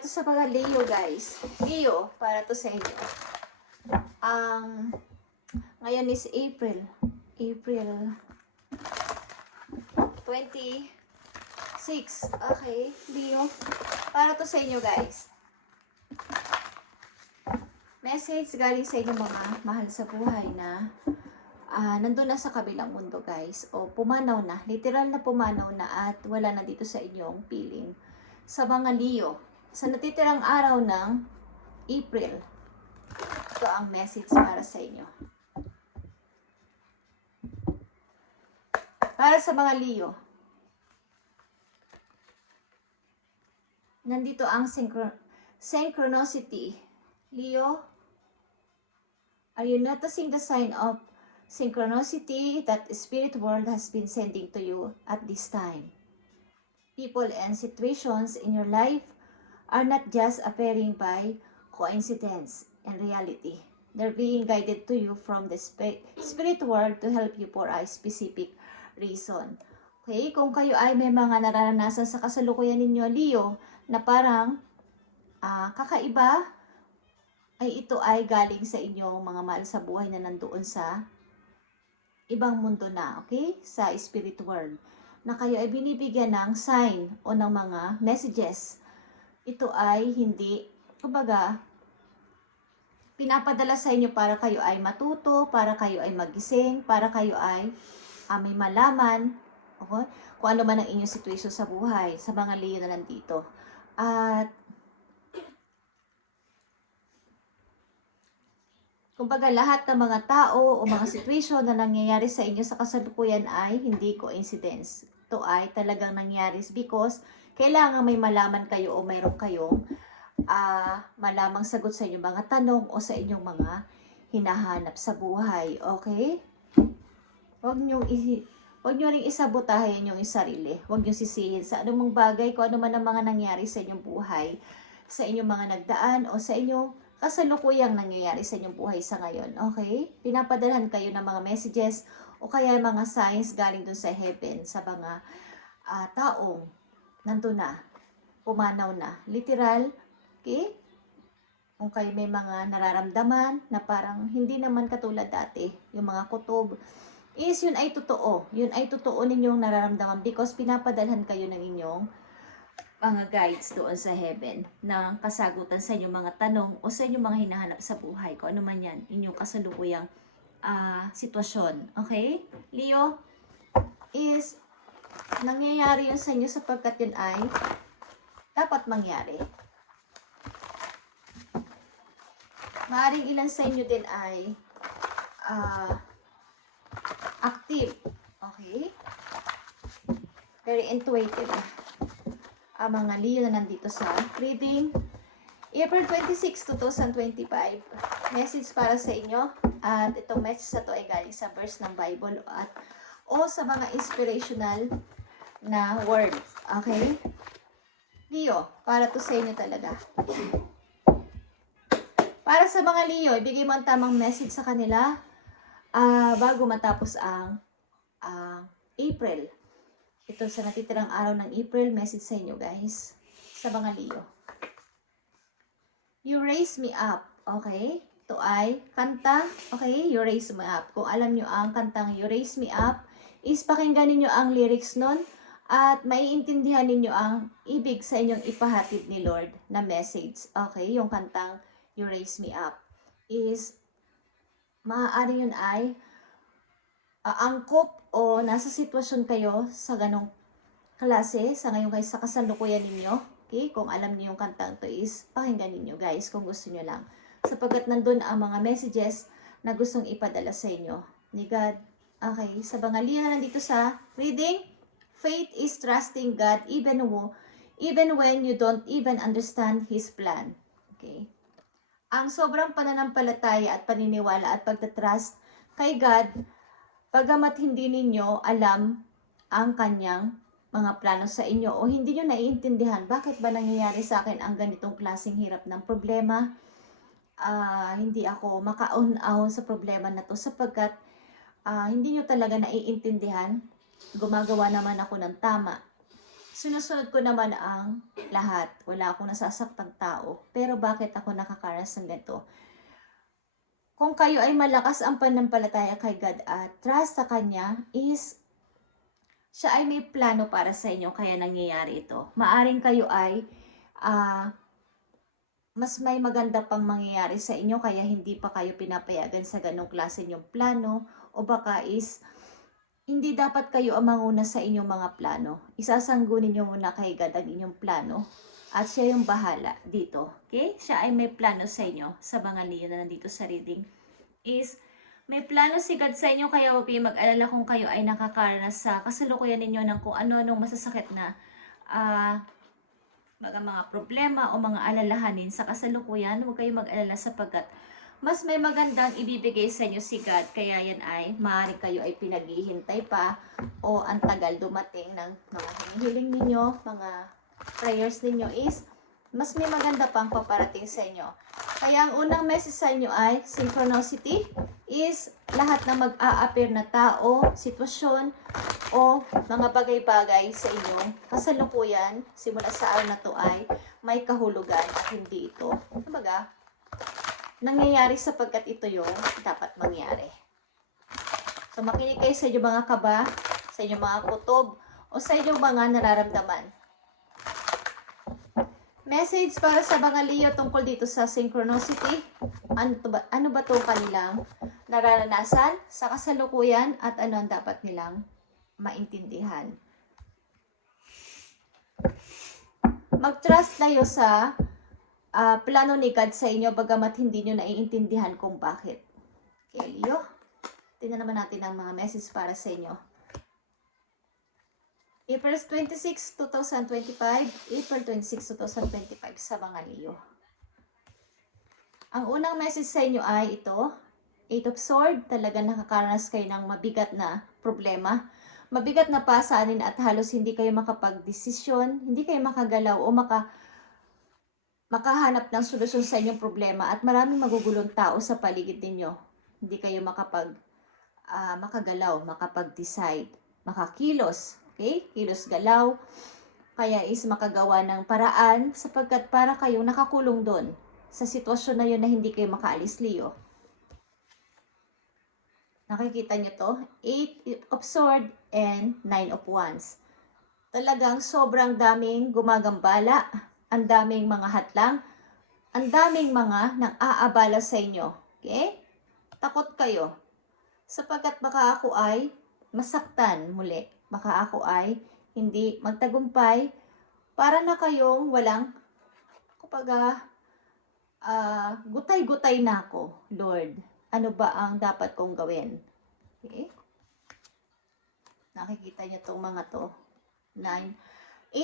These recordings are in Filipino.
to sa mga Leo, guys. Leo, para to sa inyo. Ngayon is April. April 26. Okay, Leo. Para to sa inyo, guys. Message galing sa inyo mga mahal sa buhay na nandun na sa kabilang mundo, guys. O pumanaw na. Literal na pumanaw na at wala na dito sa inyong piling. Sa mga Leo, sa natitirang araw ng April, ito ang message para sa inyo. Para sa mga Leo, nandito ang synchronicity. Leo, are you noticing the sign of synchronicity that the spirit world has been sending to you at this time? People and situations in your life are not just appearing by coincidence and reality. They're being guided to you from the spirit world to help you for a specific reason. Okay, kung kayo ay may mga nararanasan sa kasalukuyan ninyo, Leo, na parang kakaiba, ay ito ay galing sa inyong mga mahal sa buhay na nandoon sa ibang mundo na, okay? Sa spirit world. Na kayo ay binibigyan ng sign o ng mga messages. Ito ay hindi, kumbaga, pinapadala sa inyo para kayo ay matuto, para kayo ay magising, para kayo ay may malaman, okay? Kung ano man ang inyong situation sa buhay, sa mga Leo na nandito. At kumbaga, lahat ng mga tao o mga situation na nangyayari sa inyo sa kasalukuyan ay hindi coincidence. Ito ay talagang nangyayari because kailangan may malaman kayo o mayroon kayong malamang sagot sa inyong mga tanong o sa inyong mga hinahanap sa buhay. Okay? Huwag nyo rin isabotahin yung sarili. Huwag nyo sisihin sa anumang bagay, kung ano man ang mga nangyari sa inyong buhay, sa inyong mga nagdaan o sa inyong kasalukuyang nangyayari sa inyong buhay sa ngayon. Okay? Pinapadalhan kayo ng mga messages o kaya mga signs galing dun sa heaven, sa mga taong nandun na, pumanaw na. Literal, okay? Kung kayo may mga nararamdaman na parang hindi naman katulad dati, yung mga kutob, is yun ay totoo. Yun ay totoo ninyong nararamdaman because pinapadalhan kayo ng inyong mga guides doon sa heaven na kasagutan sa inyong mga tanong o sa inyong mga hinahanap sa buhay, kung ano man yan, inyong kasalukuyang sitwasyon. Okay? Leo, is nangyayari yun sa inyo sapagkat yun ay dapat mangyari. Maaaring ilan sa inyo din ay active. Okay? Very intuitive. Mga Leo na nandito sa reading April 26, 2025. Message para sa inyo. At itong message na to ay galing sa verse ng Bible o sa mga inspirational na words. Okay? Leo, para to sa inyo talaga. Para sa mga Leo, ibigay mo ang tamang message sa kanila bago matapos ang April. Ito sa natitirang araw ng April, message sa inyo, guys. Sa mga Leo. You raise me up. Okay? Ito ay kanta. Okay? You raise me up. Kung alam nyo ang kantang You Raise Me Up, is pakinggan ninyo ang lyrics nun at maiintindihan ninyo ang ibig sa inyong ipahatid ni Lord na message. Okay? Yung kantang You Raise Me Up is maaari yun ay angkop o nasa sitwasyon kayo sa ganong klase, sa ngayon kayo sa kasalukuyan ninyo. Okay? Kung alam niyo yung kantang to is, pakinggan ninyo, guys, kung gusto nyo lang. Sapagkat nandun ang mga messages na gustong ipadala sa inyo ni God. Okay? Sa mga Leo na nandito sa reading, faith is trusting God even when you don't even understand His plan. Okay? Ang sobrang pananampalataya at paniniwala at pagtatrust kay God, pagamat hindi ninyo alam ang kanyang mga plano sa inyo o hindi nyo naiintindihan bakit ba nangyayari sa akin ang ganitong klaseng hirap ng problema, hindi ako makaon-ahon sa problema na to sapagkat hindi nyo talaga naiintindihan, gumagawa naman ako ng tama Sinusunod ko naman ang lahat. Wala akong nasasaktang tao. Pero bakit ako nakakaranas ng ganito? Kung kayo ay malakas ang pananampalataya kay God at trust sa Kanya, is siya ay may plano para sa inyo kaya nangyayari ito. Maaring kayo ay mas may maganda pang mangyayari sa inyo kaya hindi pa kayo pinapayagan sa ganong klase niyong plano, o baka is hindi dapat kayo ang manguna sa inyong mga plano. Isasanggunin niyo muna kay God ang inyong plano at siya yung bahala dito. Okay? Siya ay may plano sa inyo, sa mga Leo na nandito sa reading. Is may plano si God sa inyo kaya huwag kayong mag-alala kung kayo ay nakakaranas sa kasalukuyan ninyo ng kung ano-anong masasakit na mga problema o mga alalahanin sa kasalukuyan. Huwag kayong mag-alala sapagkat mas may magandang ibibigay sa inyo si God, kaya yan ay maaari kayo ay pinaghihintay pa o ang tagal dumating ng mga hinihiling ninyo, mga prayers ninyo is mas may maganda pang paparating sa inyo. Kaya ang unang message sa inyo ay synchronicity is lahat na mag-a-appear na tao, sitwasyon o mga bagay-bagay sa inyong kasalukuyan simula sa araw na to ay may kahulugan at hindi ito nangyayari sapagkat ito yung dapat mangyari. So makinig kayo sa inyong mga kaba, sa inyong mga kutob, o sa inyong mga nararamdaman. Message para sa mga Leo tungkol dito sa synchronicity. Ano ba itong kanilang nararanasan sa kasalukuyan at ano ang dapat nilang maintindihan. Mag-trust kayo sa plano ni God sa inyo bagamat hindi nyo naiintindihan kung bakit. Okay, Leo. Tingnan naman natin ang mga message para sa inyo. April 26, 2025, April 26, 2025 sa mga Leo. Ang unang message sa inyo ay ito, Eight of Swords. Talaga nakakaranas kayo ng mabigat na problema. Mabigat na pasanin at halos hindi kayo makapag-desisyon, hindi kayo makagalaw o makahanap ng solusyon sa inyong problema at maraming magugulong tao sa paligid ninyo. Hindi kayo makagalaw, makapag-decide, makakilos, okay? Kilos galaw, kaya is makagawa ng paraan sapagkat para kayong nakakulong doon sa sitwasyon na yun na hindi kayo makaalis, Leo. Nakikita nyo to? 8 of Swords and 9 of Wands. Talagang sobrang daming gumagambala, ang daming mga hatlang, ang daming mga nang-aabala sa inyo. Okay? Takot kayo. Sapagkat baka ako ay masaktan muli. Baka ako ay hindi magtagumpay. Para na kayong walang, gutay-gutay na ako, Lord. Ano ba ang dapat kong gawin? Okay? Nakikita niyo itong mga to. 8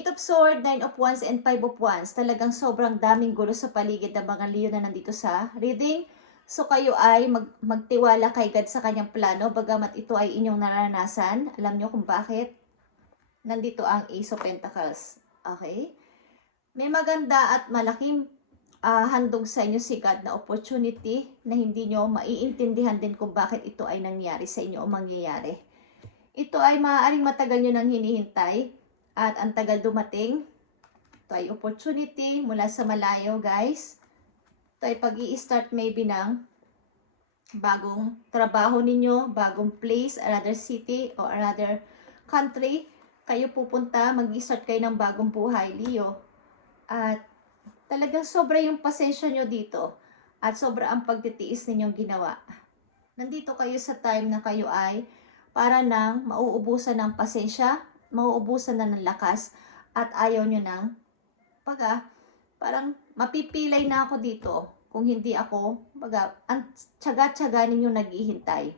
of Swords, 9 of Wands, and 5 of Wands. Talagang sobrang daming gulo sa paligid ng mga Leo na nandito sa reading. So kayo ay magtiwala kay God sa kanyang plano, bagamat ito ay inyong naranasan. Alam nyo kung bakit? Nandito ang Ace of Pentacles. Okay? May maganda at malaking handog sa inyo si God na opportunity na hindi nyo maiintindihan din kung bakit ito ay nangyari sa inyo o mangyayari. Ito ay maaaring matagal nyo nang hinihintay at ang tagal dumating. Ito ay opportunity mula sa malayo, guys. Ito ay pag-i-start maybe ng bagong trabaho ninyo, bagong place, another city or another country. Kayo pupunta, mag-i-start kayo ng bagong buhay, Leo. At talagang sobra yung pasensya nyo dito at sobra ang pagtitiis ninyong ginawa. Nandito kayo sa time na kayo ay para nang mauubusan ng pasensya, mauubusan na ng lakas at ayaw nyo ng parang mapipilay na ako dito kung hindi ako, ang tiyaga-tiyaga ninyong naghihintay.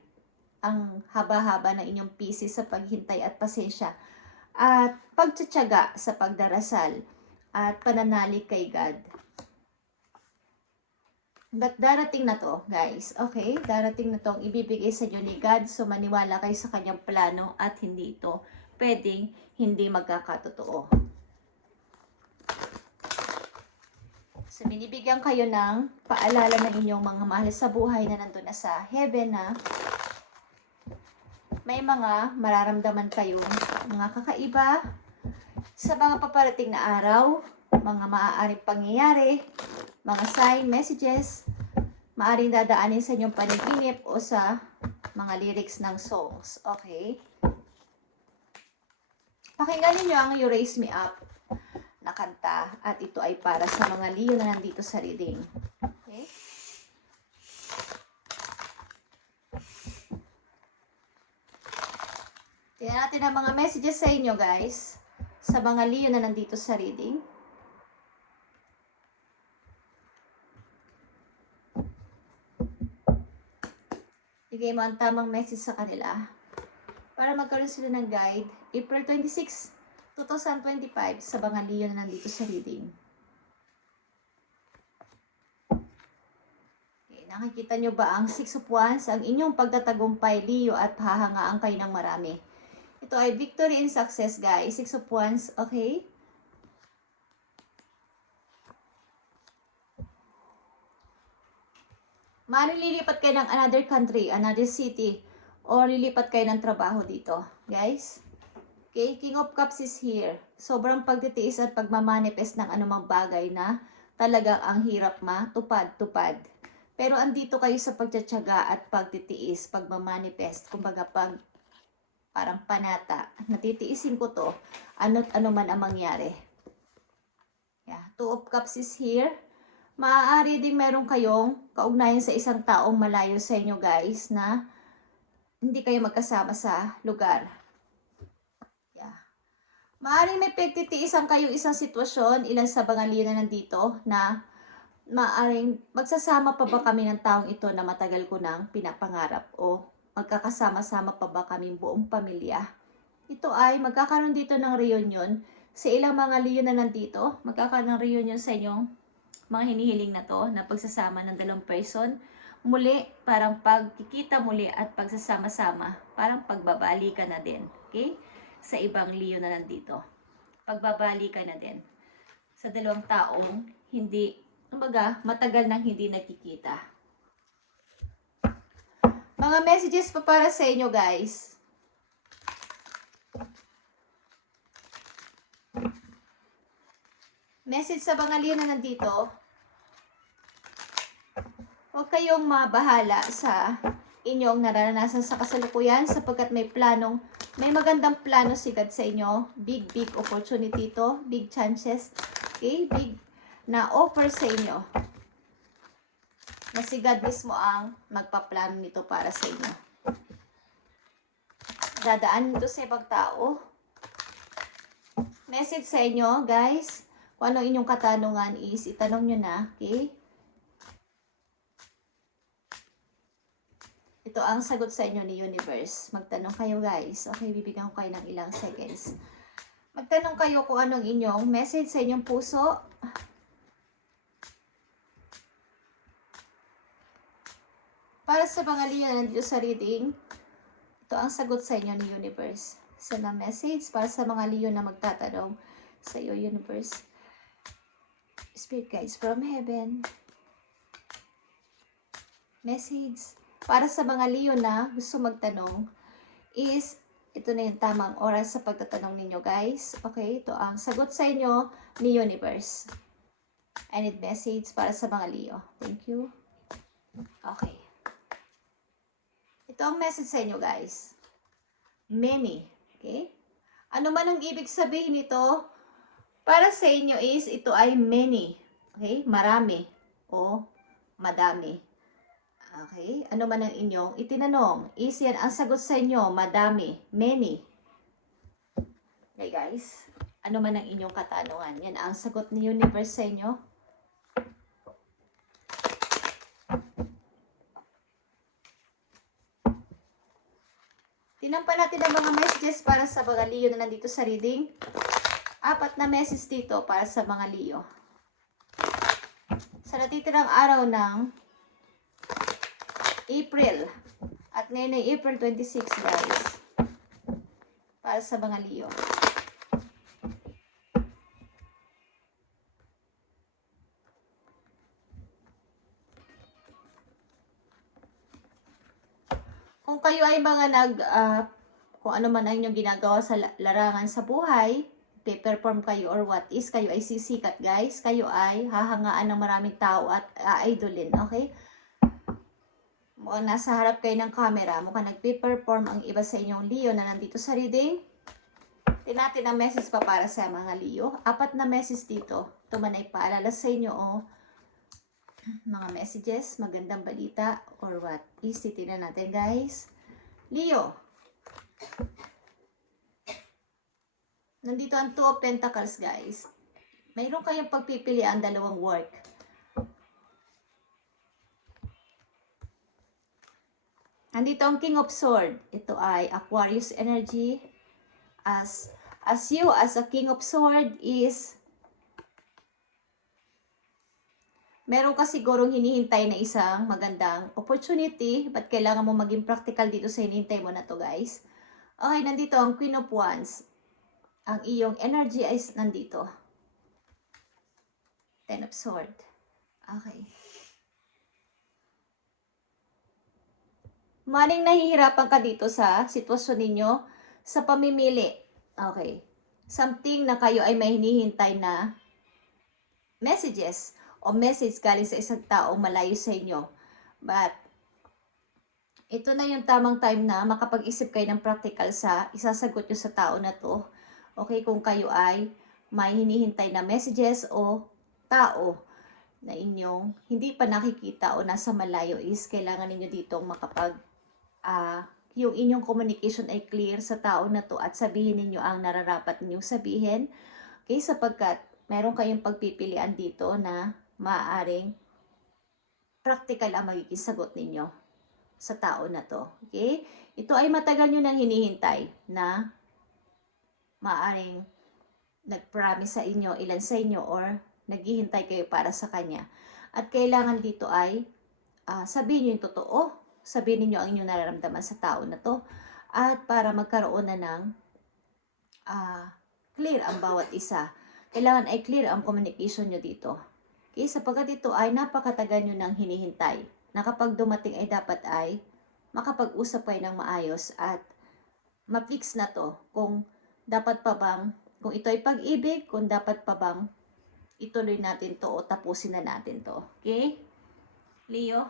Ang haba-haba na inyong pieces sa paghintay at pasensya at pagtitiyaga sa pagdarasal at pananalig kay God. But darating na to, guys. Okay? Darating na to ang ibibigay sa inyo ni God. So, maniwala kayo sa kanyang plano at hindi ito pwedeng hindi magkakatotoo. So, binibigyan kayo ng paalala ng inyong mga mahal sa buhay na nandun na sa heaven na may mga mararamdaman kayong mga kakaiba Sa mga paparating na araw, mga maaaring pangyayari, mga sign, messages, maaaring dadaanin sa inyong panaginip o sa mga lyrics ng songs. Okay? Pakinggan ninyo ang You Raise Me Up na kanta at ito ay para sa mga Leo na nandito sa reading. Okay? Tingnan natin ang mga messages sa inyo guys, sa mga Leo na nandito sa reading. Bigay mo ang tamang message sa kanila para magkaroon sila ng guide April 26, 2025 sa mga Leo na nandito sa reading. Okay, nakikita nyo ba ang 6 of Wands, ang inyong pagtatagumpay Leo at hahangaan kayo ng marami. Ito ay victory and success guys, 6 of Wands, okay? Maaaring lilipat kayo ng another country, another city, o lilipat kayo ng trabaho dito, guys. Okay, King of Cups is here. Sobrang pagtitiis at pagmamanifest ng anumang bagay na talagang ang hirap matupad-tupad. Pero andito kayo sa pagtsatsaga at pagtitiis, pagmamanifest, kumbaga parang panata. Natitiisin ko to, ano't ano man ang mangyari. Yeah, Two of Cups is here. Maaari din meron kayong kaugnayan sa isang taong malayo sa inyo guys na hindi kayo magkasama sa lugar. Yeah. Maaari may pagtitiisan kayo isang sitwasyon, ilan sa mga Leo na nandito na maaring magsasama pa ba kami ng taong ito na matagal ko nang pinapangarap o magkakasama-sama pa ba kaming buong pamilya. Ito ay magkakaroon dito ng reunion sa ilang mga Leo na nandito. Magkakaroon ng reunion sa inyong mga hinihiling na to na pagsasama ng dalawang person. Muli, parang pagkikita muli at pagsasama-sama, parang pagbabalikan na din. Okay? Sa ibang Leo na nandito. Pagbabalikan na din. Sa dalawang taong hindi, kumbaga, matagal nang hindi nakikita. Mga messages pa para sa inyo guys. Message sa mga Leo na nandito. Huwag kayong mabahala sa inyong nararanasan sa kasalukuyan sapagkat may magandang plano si God sa inyo. Big opportunity to, big chances, okay? Big na offer sa inyo. Na si God mismo ang magpaplano nito para sa inyo. Dadaan nito sa ibang tao. Message sa inyo, guys. Kung ano inyong katanungan is, itanong nyo na, okay? Ito ang sagot sa inyo ni Universe. Magtanong kayo, guys. Okay, bibigyan ko kayo ng ilang seconds. Magtanong kayo kung anong inyong message sa inyong puso. Para sa mga Leo na nandito sa reading, ito ang sagot sa inyo ni Universe. Send a message para sa mga Leo na magtatanong sa iyo, Universe. Spirit guides from heaven. Message para sa mga Leo na gusto magtanong is, ito na yung tamang oras sa pagtatanong ninyo guys. Okay, ito ang sagot sa inyo ni Universe. I need message para sa mga Leo. Thank you. Okay. Ito ang message sa inyo guys. Many. Okay? Ano man ang ibig sabihin nito, para sa inyo is, ito ay many. Okay? Marami. O madami. Okay? Ano man ang inyong itinanong, is yan ang sagot sa inyo, madami. Many. Okay guys? Ano man ang inyong katanungan, yan ang sagot ni Universe sa inyo. Tinampan natin ang mga messages para sa mga Leo na nandito sa reading. 4 na message dito para sa mga Leo. Sa natitirang araw ng April. At ngayon ay April 26 guys. Para sa mga Leo. Kung kayo ay mga kung ano man ang inyong ginagawa sa larangan sa buhay, nagpe-perform kayo or what is, kayo ay sisikat guys. Kayo ay hahangaan ng maraming tao at idolin, okay? Mukhang nasa harap kayo ng camera, mukhang nagpe-perform ang iba sa inyong Leo na nandito sa reading. Natin ang message pa para sa mga Leo. 4 na message dito. Ito man ay paalala sa inyo mga messages, magandang balita or what is. Titignan natin guys. Leo. Nandito ang 2 of Pentacles guys. Mayroon kayong pagpipilian dalawang work. Nandito ang King of Swords. Ito ay Aquarius energy. As you as a King of Swords is meron ka sigurong hinihintay na isang magandang opportunity. But kailangan mo maging practical dito sa hinihintay mo na to guys. Okay, nandito ang Queen of Wands. Ang iyong energy ay nandito. 10 of Swords. Okay. Maring nahihirapan ka dito sa sitwasyon ninyo sa pamimili. Okay. Something na kayo ay may hinihintay na messages o message galing sa isang taong malayo sa inyo. But, ito na yung tamang time na makapag-isip kayo ng practical sa isasagot nyo sa tao na to. Okay, kung kayo ay may hinihintay na messages o tao na inyong hindi pa nakikita o nasa malayo is kailangan ninyo ditong yung inyong communication ay clear sa tao na to at sabihin ninyo ang nararapat ninyong sabihin. Okay, sapagkat meron kayong pagpipilian dito na maaaring practical ang magiging sagot ninyo sa tao na to. Okay, ito ay matagal nyo nang hinihintay na maaaring nag-promise sa inyo, ilan sa inyo, or naghihintay kayo para sa kanya. At kailangan dito ay sabihin nyo yung totoo, sabihin niyo ang inyong nararamdaman sa tao na to, at para magkaroon na ng clear ang bawat isa. Kailangan ay clear ang communication nyo dito. Okay, sapagkat ito ay napakatagal nyo nang hinihintay, na kapag dumating ay dapat ay makapag-usap kayo ng maayos at ma-fix na to kung dapat pa bang, kung ito ay pag-ibig, kung dapat pa bang ituloy natin to o tapusin na natin to. Okay? Leo,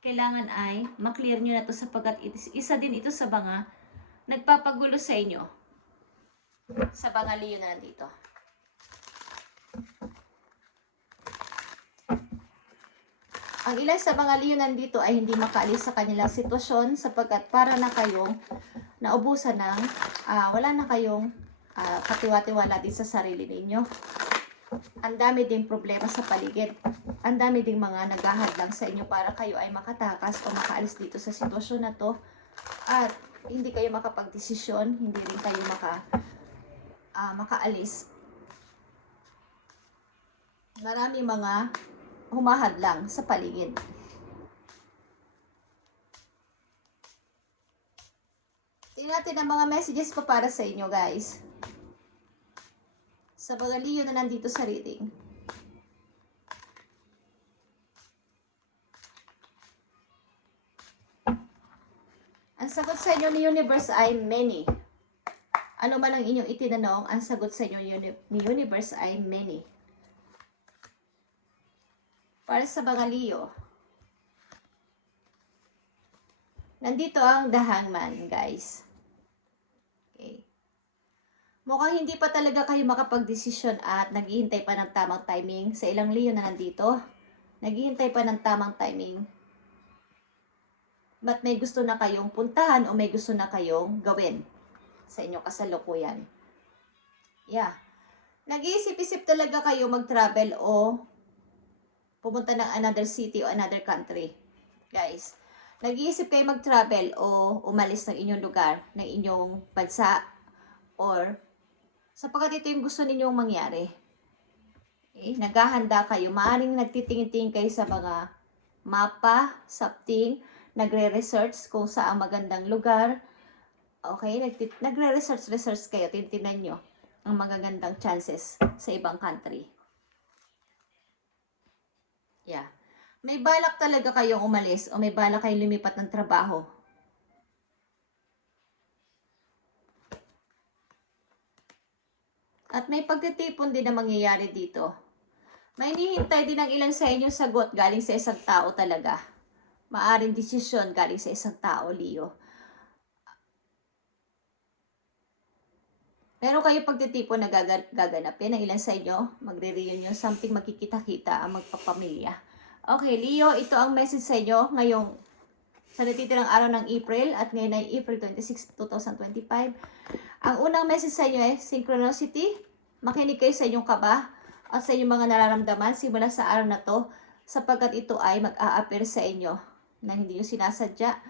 kailangan ay maklear nyo na to sapagkat isa din ito sa mga nagpapagulo sa inyo. Sa mga Leo na nandito. Ang ilan sa mga Leo nandito ay hindi makaalis sa kanilang sitwasyon sapagkat para na kayong naubusan ng wala na kayong katiwa-tiwala din sa sarili ninyo. Ang dami ding problema sa paligid. Ang dami ding mga naghahadlang sa inyo para kayo ay makatakas o makaalis dito sa sitwasyon na to. At hindi kayo makapagdesisyon, hindi rin kayo makaalis. Marami mga humahadlang sa paligid. Tingnan natin ang mga messages pa para sa inyo guys. Sa mga Leo na nandito sa reading. Ang sagot sa inyo ni Universe ay many. Ano man ang inyong itinanong, ang sagot sa inyo ni Universe ay many. Para sa mga Leo, nandito ang The Hangman, guys. Okay. Mukhang hindi pa talaga kayo makapag-desisyon at naghihintay pa ng tamang timing. Sa ilang Leo na nandito, naghihintay pa ng tamang timing. But may gusto na kayong puntahan o may gusto na kayong gawin sa inyong kasalukuyan. Yeah. Nag-iisip-isip talaga kayo mag-travel o pumunta ng another city o another country. Guys, nag-iisip kayo mag-travel o umalis ng inyong lugar, ng inyong bansa, or sapagkat ito yung gusto ninyong mangyari. Okay? Naghahanda kayo. Maaaring nagtitingin-tingin kayo sa mga mapa, something, nagre-research kung saan magandang lugar. Okay? Nagre-research kayo. Tintinan nyo ang magagandang chances sa ibang country. Yeah. May balak talaga kayong umalis o may balak kayong lumipat ng trabaho. At may pagtitipon din na mangyayari dito. May hinihintay din ng ilan sa inyo sagot galing sa isang tao talaga. Maaring desisyon galing sa isang tao, Leo. Meron kayo pagtitipon na gaganapin ng ilan sa inyo. Magre-reunion, something magkikita-kita ang magpapamilya. Okay, Leo, ito ang message sa inyo ngayong sa natitirang araw ng April at ngayon ay April 26, 2025. Ang unang message sa inyo ay synchronicity. Makinig kayo sa inyong kaba at sa inyong mga nararamdaman simula sa araw na to sapagkat ito ay mag-a-appear sa inyo na hindi nyo sinasadya.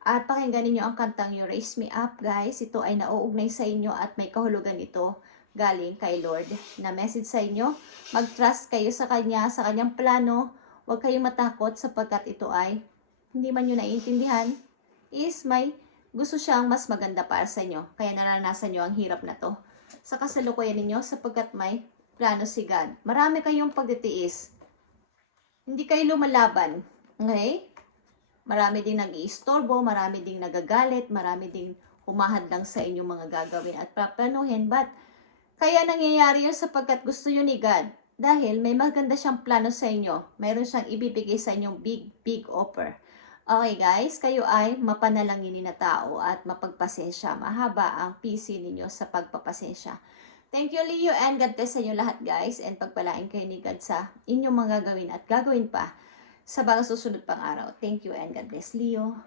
At pakinggan ninyo ang kantang You Raise Me Up, guys. Ito ay nauugnay sa inyo at may kahulugan ito galing kay Lord na message sa inyo. Mag-trust kayo sa Kanya, sa Kanyang plano. Huwag kayong matakot sapagkat ito ay hindi man nyo naiintindihan, is may gusto siyang mas maganda para sa inyo. Kaya naranasan nyo ang hirap na to sa kasalukuyan ninyo sapagkat may plano si God. Marami kayong pagtitiis. Hindi kayo lumalaban. Okay? Marami ding nag-iistorbo, marami ding nagagalit, marami ding humahadlang sa inyong mga gagawin at paplanuhin. But kaya nangyayari yun sapagkat gusto nyo ni God. Dahil may maganda siyang plano sa inyo. Mayroon siyang ibibigay sa inyong big offer. Okay guys, kayo ay mapanalanginin na tao at mapagpasensya. Mahaba ang PC ninyo sa pagpapasensya. Thank you Leo and God bless sa inyo lahat guys. And pagpalain kayo ni God sa inyong mga gagawin at gagawin pa sa mga susunod pang araw. Thank you and God bless Leo.